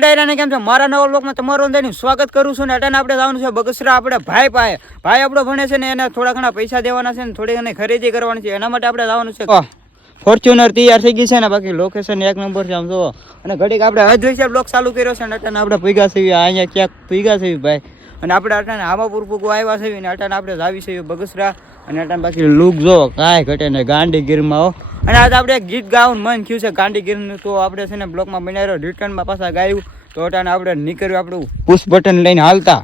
ડાયરાને કેમ છે? મારા નવા બ્લોગમાં તમારું અંદરનું સ્વાગત કરું છું ને અટાને આપણે જવાનું છે બગસરા આપણે ભાઈ પાસે. ભાઈ આપણો ભણે છે ને એને થોડા ઘણા પૈસા દેવાના છે ને થોડી ઘણી ખરીદી કરવાની છે. એના માટે આપણે જવાનું છે. ફોર્ચ્યુનર તૈયાર થઈ ગઈ છે ને બાકી લોકેશન એક નંબર છે આમ તો અને ઘડીક આપણે અદ્વૈત બ્લોક ચાલુ કર્યો છે ને અટાને આપણે ભેગા છે અહીંયા ક્યાંક ભેગા છે ભાઈ. અને આપણે અટાને આમાપુર પૂગવા આવ્યા છે ને અટાને આપણે જાવી છે બગસરા. અને તમે બાકી લુક જો કાંઈ ઘટે ને ગાંડી ગીરમાં હો. અને આજે આપણે ગીત ગાવાનું મન થયું છે. ગાંધીગીરનું તો આપણે છે ને બ્લોકમાં બનાવ્યો રિટર્નમાં પાછા ગાયું. તો અટાને આપણે નીકળ્યું આપણું પુશ બટન લઈને હાલતા.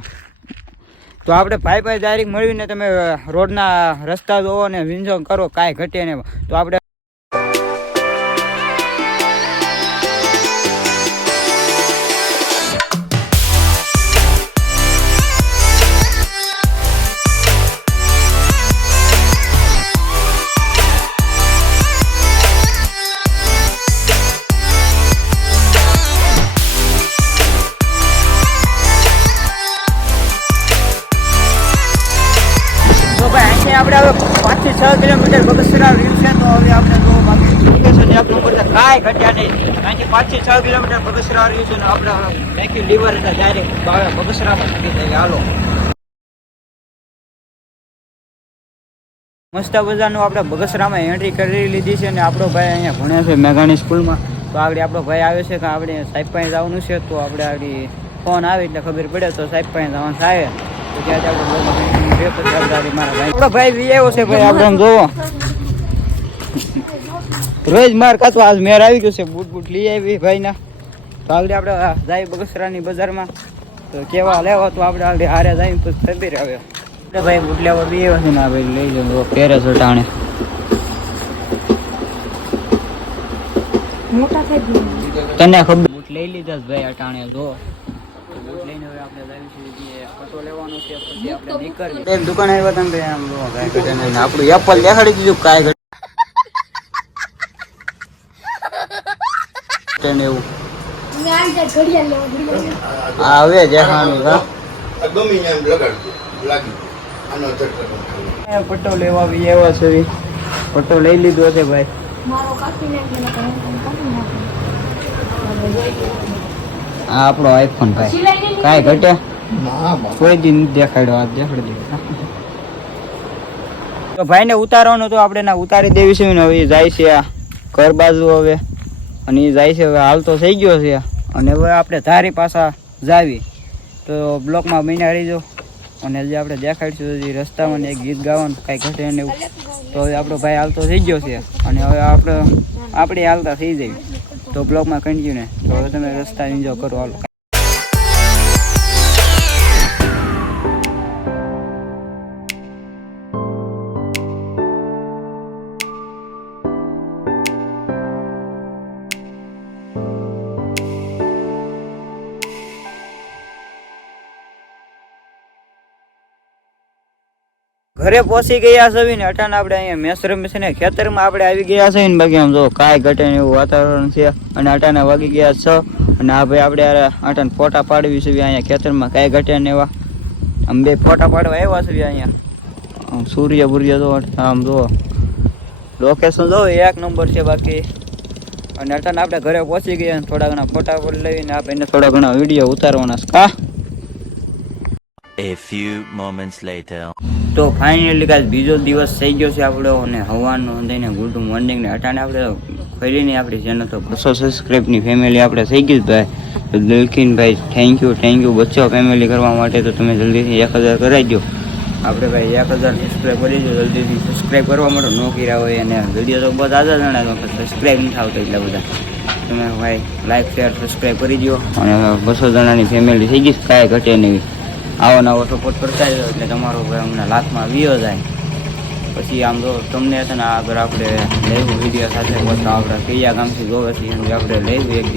તો આપણે ભાઈ ભાઈ ડાયરેક્ટ મળીને તમે રોડના રસ્તા જોવો ને વિંજો કરો, કાંઈ ઘટે ને તો આપણે આપણે હવે પાંચથી છ કિલોમીટર બગસરા રહ્યું છે, તો હવે આપણે તો બાકી એક નંબર છે ઘટ્યા નહીં. અહીંથી પાંચથી છ કિલોમીટર બગસરા રહ્યું છે ને આપણે બજારનું આપણે બગસરામાં એન્ટ્રી કરી લીધી છે ને આપણો ભાઈ અહીંયા ભણે છે મેઘાણી સ્કૂલમાં. તો આગળ આપણો ભાઈ આવ્યો છે, કે આપણે સાહેબ પાસે જવાનું છે, તો આપણે આગળ ફોન આવે એટલે ખબર પડે, તો સાહેબ પાસે જવાનું થાય ભાઈ ભાઈ ભાઈ જોવો. રોજ માર કાચો આજ મેર આવી ગયો છે, બૂટ બૂટ લઈ આવી ભાઈના. તો આગળ આપણે જાય બગસરાની બજારમાં. તો કેવા લેવા તો આપણે આગળ હારે જાય તો ખબર આવ્યો ભાઈ બૂટ લેવા બી આવ્યો છે ને ભાઈ લઈ જાઉં પહેરે છે તને ખબર? બૂટ લઈ લીધા ભાઈ અટાણે, જો. બૂટ લઈને હવે આપણે જાવી છીએ લેવાનો છે પછી આપણે નીકળીએ. એક દુકાન આવ્યા હતા ને આમ આપણું એપલ દેખાડી દીધું કાંઈ ઘટે એવું. હવે દેખાવાનું હા. આ ગમી એમ લગાડજો લાગી આનો ઝટકો ખાલી પટ્ટો લેવા બી આવ્યા છે. પટ્ટો લઈ લીધો છે ભાઈ. મારો કાપી નાખું. આ આપણો આઈફોન ભાઈ. કાંઈ ઘટે કોઈ દિન દેખાડ્યો આ દેખાડી દે. તો ભાઈને ઉતારવાનું તો આપણે ના ઉતારી દેવી છે ને હવે જાય છે આ ઘર બાજુ હવે. અને એ જાય છે હવે હાલ તો થઈ ગયો છે અને હવે આપણે ધારી પાછા જાવી. તો બ્લોકમાં મહિના રહીજો અને જે આપણે દેખાડીશું હજી રસ્તામાં એક ગીત ગાવાનું કાંઈ ઘટે ને એવું. તો હવે આપણો ભાઈ હાલતો થઈ ગયો છે. અને હવે આપણે આપણે હાલતા થઈ જઈએ તો બ્લોકમાં કન્ટિન્યુ ને? તો તમે રસ્તા એન્જોય કરો હાલો. ઘરે પહોંચી ગયા છે ને અટાણ આપણે અહીંયા મેસરમ છે ને ખેતરમાં આપણે આવી ગયા છે ને બાકી આમ જો કાંઈ ઘટે ને એવું વાતાવરણ છે. અને અટાણા વાગી ગયા છ અને આ ભાઈ આપણે અટાણ ફોટા પાડવી છે અહીંયા ખેતરમાં કાંઈ ઘટે ને એવા. આમ બે ફોટા પાડવા આવ્યા છે અહીંયા. આમ સૂર્ય બુર્ય જો આમ જો. લોકેશન જો એક નંબર છે બાકી. અને અટાણ આપણે ઘરે પહોંચી ગયા થોડા ઘણા ફોટા પડી લઈને આપણે થોડા ઘણા વીડિયો ઉતારવાના છે. કા A few moments later. તો ફાઇનલી કાલ બીજો દિવસ થઈ ગયો છે આપણો અને હવાનો થઈને ગુડ મોર્નિંગ ને અટાણે આપણે ખોલીને આપણી ચેનલ તો બસો સબસ્ક્રાઈબની ફેમિલી આપણે થઈ ગઈ ભાઈ. તો દિલકીન ભાઈ થેન્ક યુ થેન્ક યુ બચ્ચો ફેમિલી કરવા માટે તો તમે જલ્દીથી એક હજાર કરાવી દો. આપણે ભાઈ એક હજાર સબસ્ક્રાઈબ કરી દો જલ્દીથી સબસ્ક્રાઈબ કરવા માટે ન કર્યા હોય અને વીડિયો તો બધા જ જણા સબસ્ક્રાઈબ નથી આવતા એટલા બધા. તમે ભાઈ લાઈક શેર સબસ્ક્રાઈબ કરી દો અને બસો જણાની ફેમિલી થઈ ગઈ કાંઈ ઘટે નહીં. આવો નવો સપોર્ટ કરતા રહ્યો એટલે તમારો ભાઈ અમને લાખમાં વિયો જાય પછી આમ જો તમને છે ને આગળ આપણે લેવું વીડિયો સાથે આપણે કયા ગામથી જોવે છીએ આપણે લેવું એક.